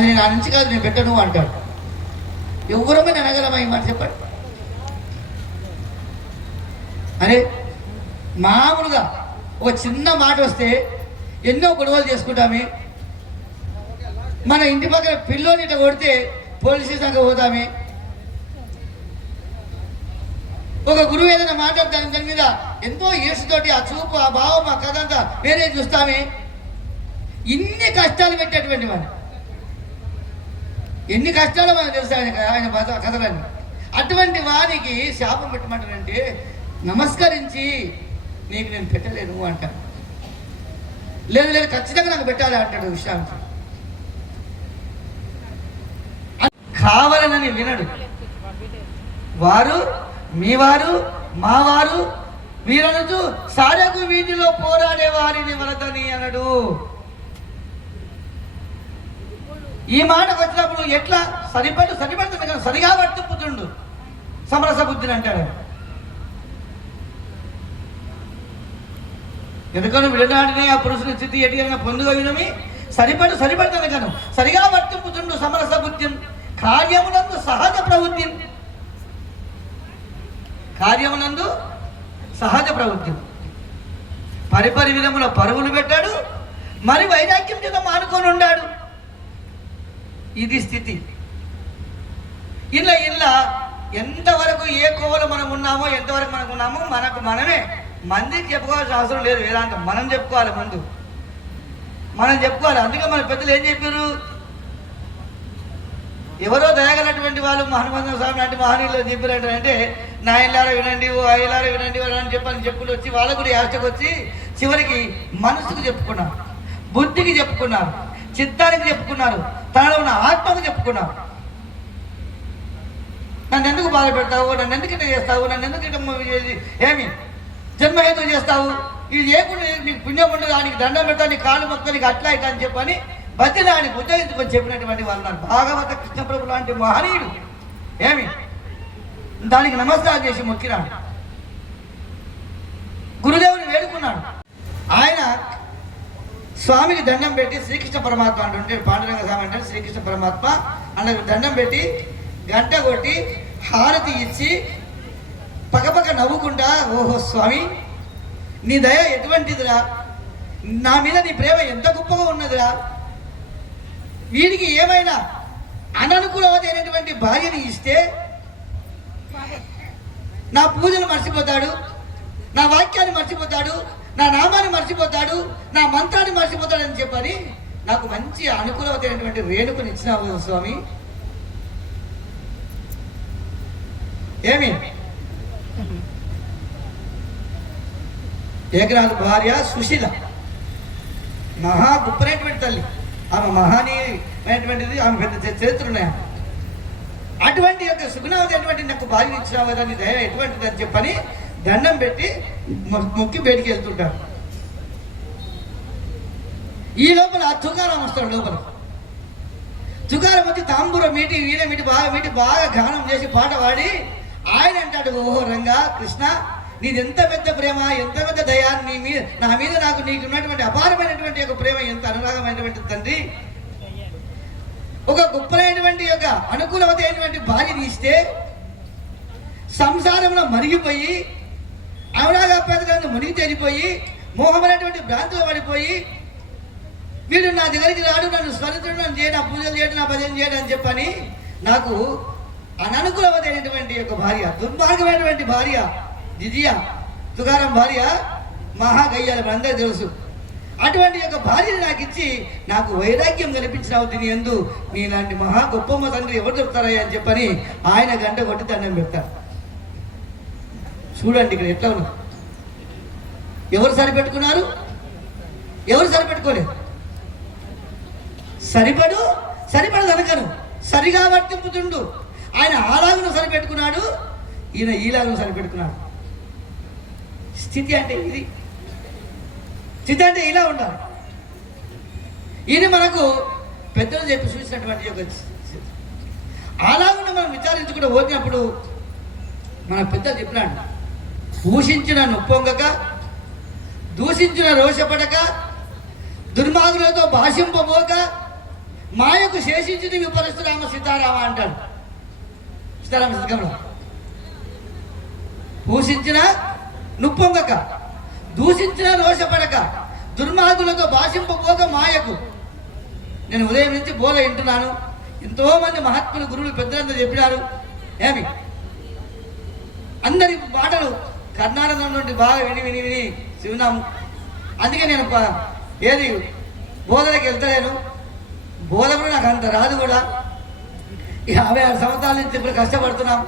అది నేను ఆ నుంచి కాదు నేను పెట్టను అంటాడు. ఎవరమే అనగలమా ఈ మాట చెప్పండి. అరే మామూలుగా ఒక చిన్న మాట వస్తే ఎన్నో గొడవలు చేసుకుంటామే. మన ఇంటి పక్కన పిల్లోని ఇట్లా కొడితే పోలీస్ స్టేషన్కి పోతామే. ఒక గురువు ఏదైనా మాట్లాడతాను దాని మీద ఎంతో ఈర్షతోటి ఆ చూపు ఆ భావం ఆ కథ అంతా వేరే చూస్తామే. ఇన్ని కష్టాలు పెట్టేటువంటి వాడిని ఎన్ని కష్టాలు మనకు తెలుసు ఆయన ఆయన కథలన్నీ. అటువంటి వారికి శాపం పెట్టమంటారంటే నమస్కరించి నీకు నేను పెట్టలేను అంటాను లేదు లేదు ఖచ్చితంగా నాకు పెట్టాలి అంటాడు విశ్రాంతి కావాలనని వినడు. వారు మీ వారు మా వారు వీరనదు సారకు వీధిలో పోరాడే వారిని వలదని అనడు. ఈ మాట వచ్చినప్పుడు ఎట్లా? సరిపడు సరిపడుతుంది కదా సరిగా వర్తింపుతుండు సమరస బుద్ధిని అంటాడు. ఎందుకని విడనాడినే ఆ పురుషుని స్థితి ఎటుగా పొందుగా వినమి? సరిపడు సరిపడుతుంది కను సరిగా వర్తింపుతుండు సమరస బుద్ధిం కార్యమునందు సహజ ప్రవృత్తి. కార్యమునందు సహజ ప్రవృత్తి. పరిపరి విధముల పరుగులు పెట్టాడు. మరి వైరాగ్యం చేత మానుకొని ఉండాడు. ఇది స్థితి. ఇలా ఇలా ఎంతవరకు ఏ కోవలో మనం ఉన్నామో ఎంతవరకు మనకు ఉన్నామో మనకు మనమే. మందికి చెప్పుకోవాల్సిన అవసరం లేదు వేదాంతం. మనం చెప్పుకోవాలి ముందు. మనం చెప్పుకోవాలి. అందుకే మన పెద్దలు ఏం చెప్పారు? ఎవరో దయగలటువంటి వాళ్ళు హనుమంత స్వామి లాంటి మహనీయులు చెప్పారంట అంటే నా ఇల్లారా వినండి ఓ ఆ ఇల్లారా వినండి అని చెప్పని చెప్పులు వచ్చి వాళ్ళకు కూడా యాష్టకు వచ్చి చివరికి మనసుకు చెప్పుకున్నారు బుద్ధికి చెప్పుకున్నారు చిత్తానికి చెప్పుకున్నారు. తనలో ఉన్న ఆత్మకు చెప్పుకున్నావు. నన్ను ఎందుకు బాధ పెడతావు? నన్ను ఎందుకు ఇట్లా చేస్తావు నన్ను ఎందుకు ఇట్లా ఏమి? జన్మహేతు చేస్తావు? ఇది చేయకుండా నీకు పుణ్యం ఉండదు? నీకు దండం పెడతా? నీ కాళ్ళు మొత్తం నీకు అట్లా ఇట్లా అని చెప్పని బతిలాని ఉద్యోగించుకొని చెప్పినటువంటి వాళ్ళు భాగవత భాగవత కృష్ణప్రభు లాంటి మహనీయుడు. ఏమి? దానికి నమస్కారం చేసి మొక్కినాడు గురుదేవుని వేడుకున్నాడు ఆయన స్వామికి దండం పెట్టి శ్రీకృష్ణ పరమాత్మ అంటుంటే పాండురంగ స్వామి అంటే శ్రీకృష్ణ పరమాత్మ అన్నకు దండం పెట్టి గంట కొట్టి హారతి ఇచ్చి పక్కపక్క నవ్వుకుంటా ఓహో స్వామి నీ దయ ఎటువంటిదిరా? నా మీద నీ ప్రేమ ఎంత గొప్పగా ఉన్నదిరా? వీడికి ఏమైనా అననుకూలమైనటువంటి భార్యని ఇస్తే నా పూజలు మర్చిపోతాడు నా వాక్యాన్ని మర్చిపోతాడు నా నామాన్ని మర్చిపోతాడు నా మంత్రాన్ని మర్చిపోతాడు అని చెప్పని నాకు మంచి అనుకూలమైనటువంటి రేణుకుని ఇచ్చినావు స్వామి. ఏమి? ఏకనాథ్ భార్య సుశీల. మహా గొప్పనైనటువంటి తల్లి. ఆమె మహానీయమైనటువంటిది ఆమె పెద్ద చరిత్రనే ఉన్నాయి అటువంటి యొక్క సుగుణవతి అటువంటి నాకు భార్య ఇచ్చినావు కదా నీ దయ ఎటువంటిది అని చెప్పని దండం పెట్టి మొక్కి బయటికి వెళ్తుంటారు. ఈ లోపల ఆ తుకారం వస్తాడు లోపల. తుకారం వచ్చి తాంబూరం మీటి వీణ మీటి బాగా మీటి బాగా గానం చేసి పాట పాడి ఆయన అంటాడు ఓహో రంగా కృష్ణ నీది ఎంత పెద్ద ప్రేమ ఎంత పెద్ద దయ నీ మీద నా మీద నాకు నీకు ఉన్నటువంటి అపారమైనటువంటి యొక్క ప్రేమ ఎంత అనురాగమైనటువంటి తండ్రి. ఒక గొప్పలైనటువంటి యొక్క అనుకూలమైనటువంటి అయినటువంటి భార్యని ఇస్తే సంసారంలో మరిగిపోయి అవరాగా పెద్దగా మునిగి తేలిపోయి మోహమైనటువంటి భ్రాంతిలో పడిపోయి వీడు నా దగ్గరికి రాడు నన్ను స్మరించడు నన్ను చేయడు నా పూజలు చేయడం నా భజన చేయడం అని చెప్పని నాకు అననుకూలమైనటువంటి యొక్క భార్య దుర్మార్గమైనటువంటి భార్య దిదియ తుకారం భార్య మహాగయ్యాలి మనందరూ తెలుసు. అటువంటి యొక్క భార్యని నాకు ఇచ్చి నాకు వైరాగ్యం కల్పించినావు దీని ఎందు. నీలాంటి మహా గొప్పమ్మ తండ్రి ఎవరు చెప్తారయ్యా అని చెప్పని ఆయన గంట కొట్టి దండం పెడతారు చూడండి ఇక్కడ ఎట్లా ఉన్నా. ఎవరు సరిపెట్టుకున్నారు? ఎవరు సరిపెట్టుకోలేదు? సరిపడు? సరిపడదు అనకను. సరిగా వర్తింపుతుండు. ఆయన ఆలాగును సరిపెట్టుకున్నాడు ఈయన ఈలాగును సరిపెట్టుకున్నాడు. స్థితి అంటే ఇది. స్థితి అంటే ఇలా ఉండాలి. ఇది మనకు పెద్దలు చెప్పి చూసినటువంటి యొక్క స్థితి. అలాగుండా మనం విచారించుకుంటూ పోతినప్పుడు మన పెద్దలు చెప్పినాడు. ఊషించిన నొప్పొంగక దూషించిన రోషపడక దుర్మార్గులతో భాషింపబోక మాయకు శేషించింది విపరస్తురామ సీతారామ అంటాడు. సీతారామ శతకంలో పూషించిన నుప్పొంగక దూషించిన రోషపడక దుర్మార్గులతో భాషింపబోక మాయకు. నేను ఉదయం నుంచి బోల వింటున్నాను. ఎంతోమంది మహాత్ములు గురువులు పెద్దలంతా చెప్పినారు. ఏమి? అందరి మాటలు కర్ణాటక నుండి బాగా విని విని విని విన్నాము అందుకే నేను ఏది బోధనకి వెళ్తలేను. బోధ కూడా నాకు అంత రాదు కూడా. యాభై ఆరు సంవత్సరాల నుంచి ఇప్పుడు కష్టపడుతున్నాం.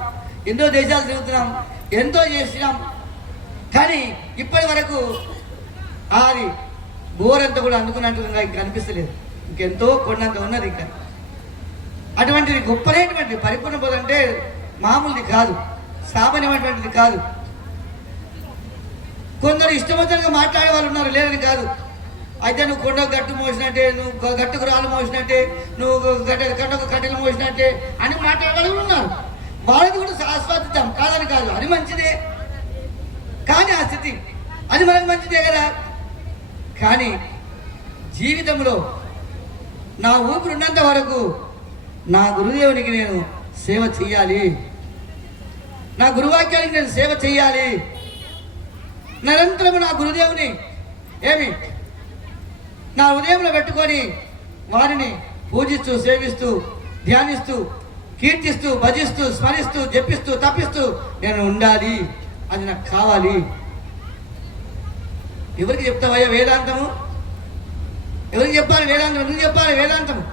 ఎన్నో దేశాలు తిరుగుతున్నాం. ఎంతో చేసినాం. కానీ ఇప్పటి వరకు అది బోరంతా కూడా అనుకున్నట్టుగా ఇంకా కనిపిస్తలేదు ఇంకెంతో కొండంత ఉన్నది ఇంకా. అటువంటిది గొప్పలేటువంటి పరిపూర్ణ బోధ అంటే మామూలుది కాదు. సామాన్యమైనటువంటిది కాదు. కొందరు ఇష్టం మాట్లాడే వాళ్ళు ఉన్నారు లేదని కాదు. అయితే నువ్వు కొండ గట్టు మోసినట్టే నువ్వు గట్టుకు రాళ్ళు మోసినట్టే నువ్వు గడ్డ గట్టకు కట్టెలు మోసినట్టే అని మాట్లాడే ఉన్నారు. వాళ్ళది కూడా ఆస్వాదిద్దాం. కాదని కాదు అది మంచిదే. కానీ ఆ స్థితి అది మనకు మంచిదే కదా. కానీ జీవితంలో నా ఊపిరి ఉన్నంత వరకు నా గురుదేవునికి నేను సేవ చెయ్యాలి. నా గురువాక్యానికి నేను సేవ చెయ్యాలి. నిరంతరము నా గురుదేవుని. ఏమి? నా హృదయంలో పెట్టుకొని వారిని పూజిస్తూ సేవిస్తూ ధ్యానిస్తూ కీర్తిస్తూ భజిస్తూ స్మరిస్తూ జపిస్తూ తప్పిస్తూ నేను ఉండాలి. అది నాకు కావాలి. ఎవరికి చెప్తావయ్యా వేదాంతము? ఎవరికి చెప్పాలి వేదాంతం ఎందుకు చెప్పాలి వేదాంతము.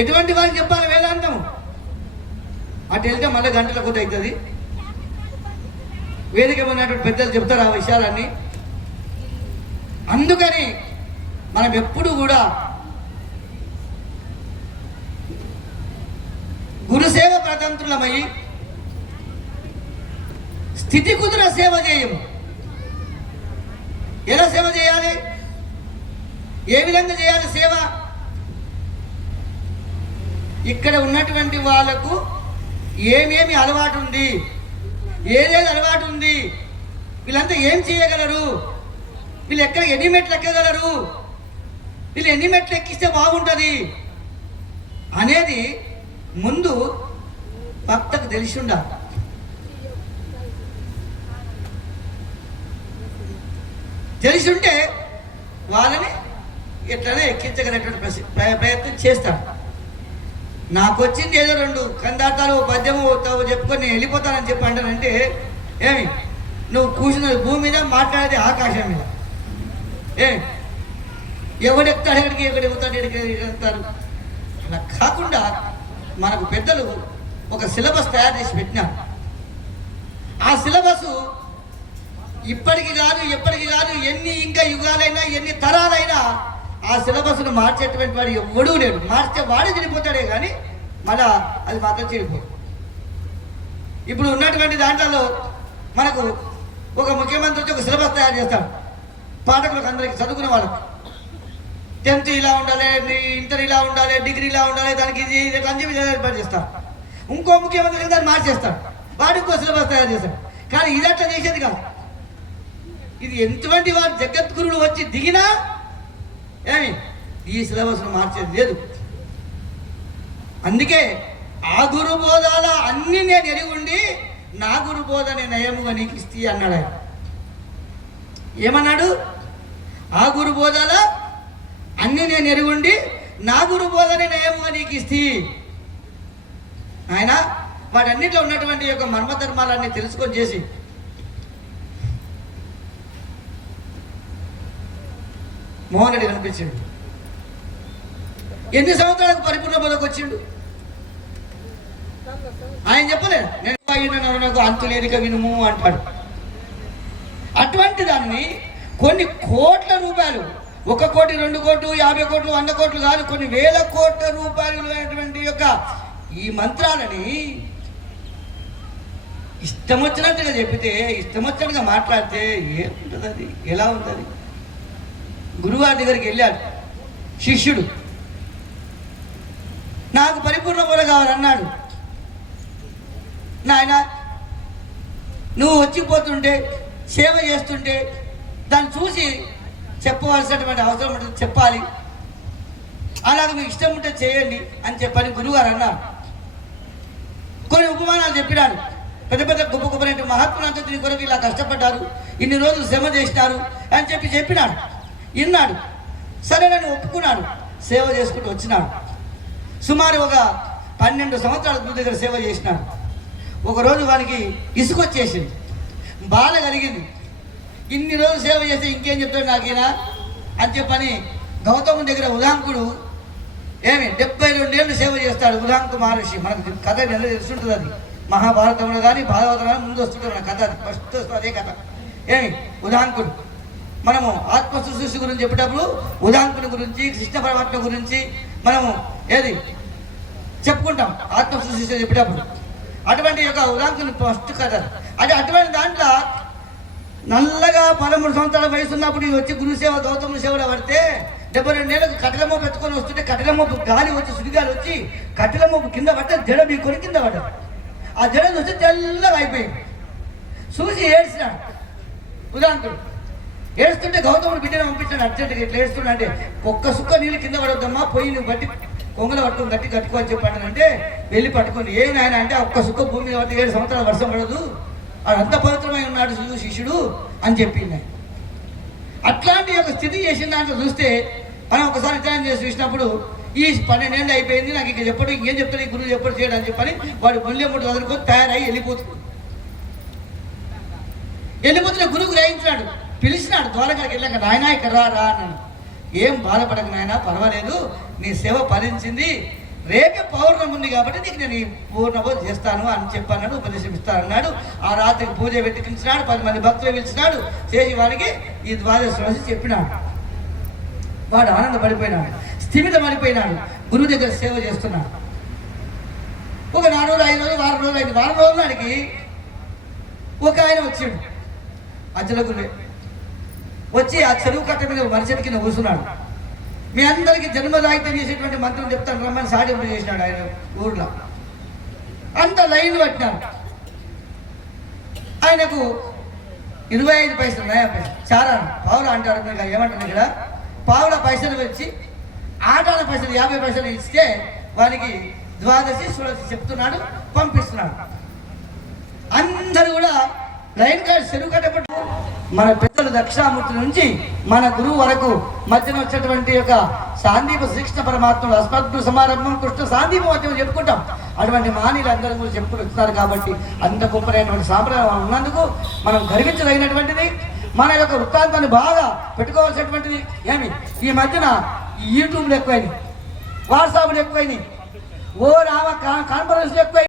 ఎటువంటి వారికి చెప్పాలి వేదాంతము? అటు వెళ్తే మళ్ళీ గంటల కొద్ది అవుతుంది. వేదిక ఉన్నటువంటి పెద్దలు చెప్తారు ఆ విషయాలన్నీ. అందుకని మనం ఎప్పుడు కూడా గురుసేవ ప్రతంత్రులమై స్థితి కుదుర సేవ చేయము. ఎలా సేవ చేయాలి? ఏ విధంగా చేయాలి సేవ? ఇక్కడ ఉన్నటువంటి వాళ్ళకు ఏమేమి అలవాటు ఉంది? ఏదేది అలవాటు ఉంది? వీళ్ళంతా ఏం చేయగలరు? వీళ్ళు ఎక్కడ ఎన్ని మెట్లు ఎక్కగలరు? వీళ్ళు ఎన్ని మెట్లు ఎక్కిస్తే బాగుంటుంది? అనేది ముందు భక్తకు తెలిసి ఉండాలి. తెలిసి ఉంటే వాళ్ళని ఎట్లనే ఎక్కించగలిగినటువంటి ప్రయత్నం చేస్తాడు నాకు వచ్చింది ఏదో రెండు కందాతాలు పద్యము తావు చెప్పుకొని నేను వెళ్ళిపోతానని చెప్పి అంటానంటే ఏమి? నువ్వు కూర్చున్నది భూమి మీద మాట్లాడేది ఆకాశం మీద. ఏ? ఎవడెక్తాడు ఎక్కడికి ఎక్కడ ఎగుతాడు ఎక్కడికి ఎగుతారు అలా కాకుండా మనకు పెద్దలు ఒక సిలబస్ తయారు చేసి పెట్టినారు. ఆ సిలబస్ ఇప్పటికి కాదు ఎప్పటికి కాదు ఎన్ని ఇంకా యుగాలైనా ఎన్ని తరాలైనా ఆ సిలబస్ను మార్చేటువంటి వాడు ఎవడూ లేడు. మార్చే వాడే తిరిగిపోతాడే కానీ మళ్ళా అది మాత్రం చెడిపోదు ఇప్పుడు ఉన్నటువంటి దాంట్లో మనకు ఒక ముఖ్యమంత్రి వచ్చి ఒక సిలబస్ తయారు చేస్తాడు. పాఠకులకు అందరికి చదువుకునే వాళ్ళకి. టెన్త్ ఇలా ఉండాలి ఇంటర్ ఇలా ఉండాలి డిగ్రీ ఇలా ఉండాలి దానికి ఇది ఇది ఇట్లా అని చెప్పి ఏర్పాటు చేస్తాడు. ఇంకో ముఖ్యమంత్రి దాన్ని మార్చేస్తాడు. వాడు ఇంకో సిలబస్ తయారు చేస్తాడు. కానీ ఇది అట్లా చేసేది కాదు. ఇది ఎంతమంది వారు జగద్గురుడు వచ్చి దిగినా ఏమి ఈ సిలబస్ను మార్చేది లేదు. అందుకే ఆ గురు బోధాల అన్ని నేను ఎరిగుండి నా గురు బోధ నేను నయముగా నీకు ఇస్తీ అన్నాడు ఆయన. ఏమన్నాడు? ఆ గురు బోధాల అన్ని నేను ఎరుగుండి నా గురు బోధని నయముగా నీకు ఇస్తీ. ఆయన వాటన్నిటిలో ఉన్నటువంటి యొక్క మర్మధర్మాలన్నీ తెలుసుకొని చేసి మోహన్ రెడ్డి కనిపించిండు. ఎన్ని సంవత్సరాలకు పరిపూర్ణ బోధకు వచ్చిండు? ఆయన చెప్పలేదు. నేను అయిన అంతులేనిక వినుము అంటాడు. అటువంటి దాన్ని కొన్ని కోట్ల రూపాయలు ఒక కోటి రెండు కోట్లు యాభై కోట్లు వంద కోట్లు కాదు కొన్ని వేల కోట్ల రూపాయలు యొక్క ఈ మంత్రాలని ఇష్టం వచ్చినట్టుగా చెప్పితే ఇష్టం వచ్చినట్టుగా మాట్లాడితే ఏముంటుంది అది? ఎలా ఉంటుంది? గురువారి దగ్గరికి వెళ్ళాడు. శిష్యుడు నాకు పరిపూర్ణ బోధ కావాలన్నాడు. నాయన నువ్వు వచ్చిపోతుంటే సేవ చేస్తుంటే దాన్ని చూసి చెప్పవలసినటువంటి అవసరం ఉంటుంది చెప్పాలి. అలాగే మీకు ఇష్టం ఉంటే చేయండి అని చెప్పని గురువుగారు అన్నారు. కొన్ని ఉపమానాలు చెప్పినాడు. పెద్ద పెద్ద గొప్ప గొప్ప మహాత్ములంతా దీని కొరకు ఇలా కష్టపడ్డారు. ఇన్ని రోజులు శ్రమ చేసినారు అని చెప్పి చెప్పినాడు. విన్నాడు. సరే ఒప్పుకున్నాడు. సేవ చేసుకుంటూ వచ్చినాడు. సుమారు ఒక పన్నెండు సంవత్సరాల గురు దగ్గర సేవ చేసినాడు. ఒకరోజు వానికి ఇసుకొచ్చేసింది బాధ కలిగింది. ఇన్ని రోజులు సేవ చేస్తే ఇంకేం చెప్తాడు నాకేనా? అని చెప్పని గౌతముని దగ్గర ఉదాంకుడు ఏమి డెబ్బై రెండేళ్ళు సేవ చేస్తాడు ఉదాంకు మహర్షి. మనకు కథ నెల తెలుస్తుంటుంది అది. మహాభారతంలో కానీ భాగవతంలో కానీ ముందు వస్తుంటుంది మన కథ ఫస్ట్ వస్తుంది అదే కథ. ఏమి ఉదాంకుడు. మనము ఆత్మ సృష్టి గురించి చెప్పేటప్పుడు ఉదాహరణ గురించి కృష్ణ పరమాత్మ గురించి మనము ఏది చెప్పుకుంటాం ఆత్మ సృష్టి చెప్పేటప్పుడు. అటువంటి యొక్క ఉదాహరణ ఫస్ట్ కథ. అంటే అటువంటి దాంట్లో నల్లగా పదమూడు సంవత్సరాల వయసు ఉన్నప్పుడు వచ్చి గురుసేవ గౌతమ సేవలో పడితే డెబ్బై రెండేళ్ళకు కట్టెల మోపు ఎత్తుకొని వస్తుంటే కట్టెలమోపు గాలి వచ్చి సుడిగాలి వచ్చి కట్టెలమోపు కింద పడితే జడ బీకొని కింద పడ్డాడు. ఆ జడ చూస్తే తెల్లగా అయిపోయింది. చూసి ఏడ్చినాడు. ఉదాహరణకుడు ఏడుస్తుంటే గౌతముడు బిడ్డను పంపించాడు అర్జెంట్గా ఇట్లా ఏడుస్తున్నా అంటే ఒక్క సుక్క నీళ్ళు కింద పడొద్దమ్మా పోయి నువ్వు బట్టి కొంగలు పట్టుకుని గట్టి కట్టుకో అని చెప్పాడు అంటే వెళ్ళి పట్టుకొని ఏ నాయన అంటే ఒక్క సుక్క భూమి మీద పడితే ఏడు సంవత్సరాలు వర్షం పడదు? వాడు అంత పవిత్రమై ఉన్నాడు శిశు శిష్యుడు అని చెప్పింది. అట్లాంటి యొక్క స్థితి చేసిన దాంట్లో చూస్తే మనం ఒకసారి విచారణ చేసి చూసినప్పుడు ఈ పన్నెండేళ్ళు అయిపోయింది నాకు ఇక చెప్పడు ఇంకేం చెప్తాడు ఈ గురువు చెప్పడు చేయడం అని చెప్పని వాడు బొల్లెమ్మడు వదులుకొని తయారై వెళ్ళిపోతుంది వెళ్ళిపోతున్న గురువు గ్రహించినాడు పిలిచినాడు ద్వారకాకి వెళ్ళాక నాయన ఇక్కడ రా రా అన్నాడు ఏం బాధపడకు నాయన పర్వాలేదు నీ సేవ ఫలించింది. రేపే పౌర్ణం ఉంది కాబట్టి నీకు నేను ఈ పూర్ణమో చేస్తాను అని చెప్పన్నాడు ఉపదేశం ఇస్తానన్నాడు. ఆ రాత్రికి పూజ పెట్టి పది మంది భక్తులు పిలిచినాడు. చేసి వాడికి ఈ ద్వాదశ రోజు చెప్పినాడు. వాడు ఆనందపడిపోయినాడు స్థిమిత పడిపోయినాడు గురువు దగ్గర సేవ చేస్తున్నాడు. ఒక నాలుగు రోజులు ఐదు రోజులు వారం రోజులు ఐదు వారం రోజులు నాడికి ఒక ఆయన వచ్చాడు. అచ్చల గురువే వచ్చి ఆ చెరువు కట్ట మీద మరిచెట్టు కింద కూర్చున్నాడు. మీ అందరికీ జన్మదాయితం చేసేటువంటి మంత్రం చెప్తాను రమ్మని సాధింపు చేసినాడు ఆయన ఊర్లో. అంత లైన్ పట్టినారు ఆయనకు ఇరవై ఐదు పైసలు నయా పైసలు చారా పావుల అంటారు మీరు ఏమంటారు ఇక్కడ? పావుల పైసలు వచ్చి ఆటాల పైసలు యాభై పైసలు ఇస్తే వానికి ద్వాదశి షోడశి చెప్తున్నాడు పంపిస్తున్నాడు. అందరూ కూడా లైన్ కార్డ్ చెరువు కట్టబట్టు మన పెద్దలు దక్షిణామూర్తి నుంచి మన గురువు వరకు మధ్యన వచ్చేటువంటి యొక్క సాందీప శ్రీకృష్ణ పరమాత్ముడు అస్మద్గు సమారంభం కృష్ణ సాందీప మధ్యం చెప్పుకుంటాం. అటువంటి మానీలు అందరూ కూడా చెప్పుకుని వస్తున్నారు కాబట్టి అంత గొప్పనైనటువంటి సాంప్రదాయం ఉన్నందుకు మనం గర్వించదగినటువంటిది. మన యొక్క వృత్తాంతాన్ని బాగా పెట్టుకోవాల్సినటువంటిది ఏమి? ఈ మధ్యన యూట్యూబ్లు ఎక్కువైనాయి వాట్సాప్లు ఎక్కువైనాయి ఓ రామ కాన్ఫరెన్స్లు ఎక్కువైనాయి.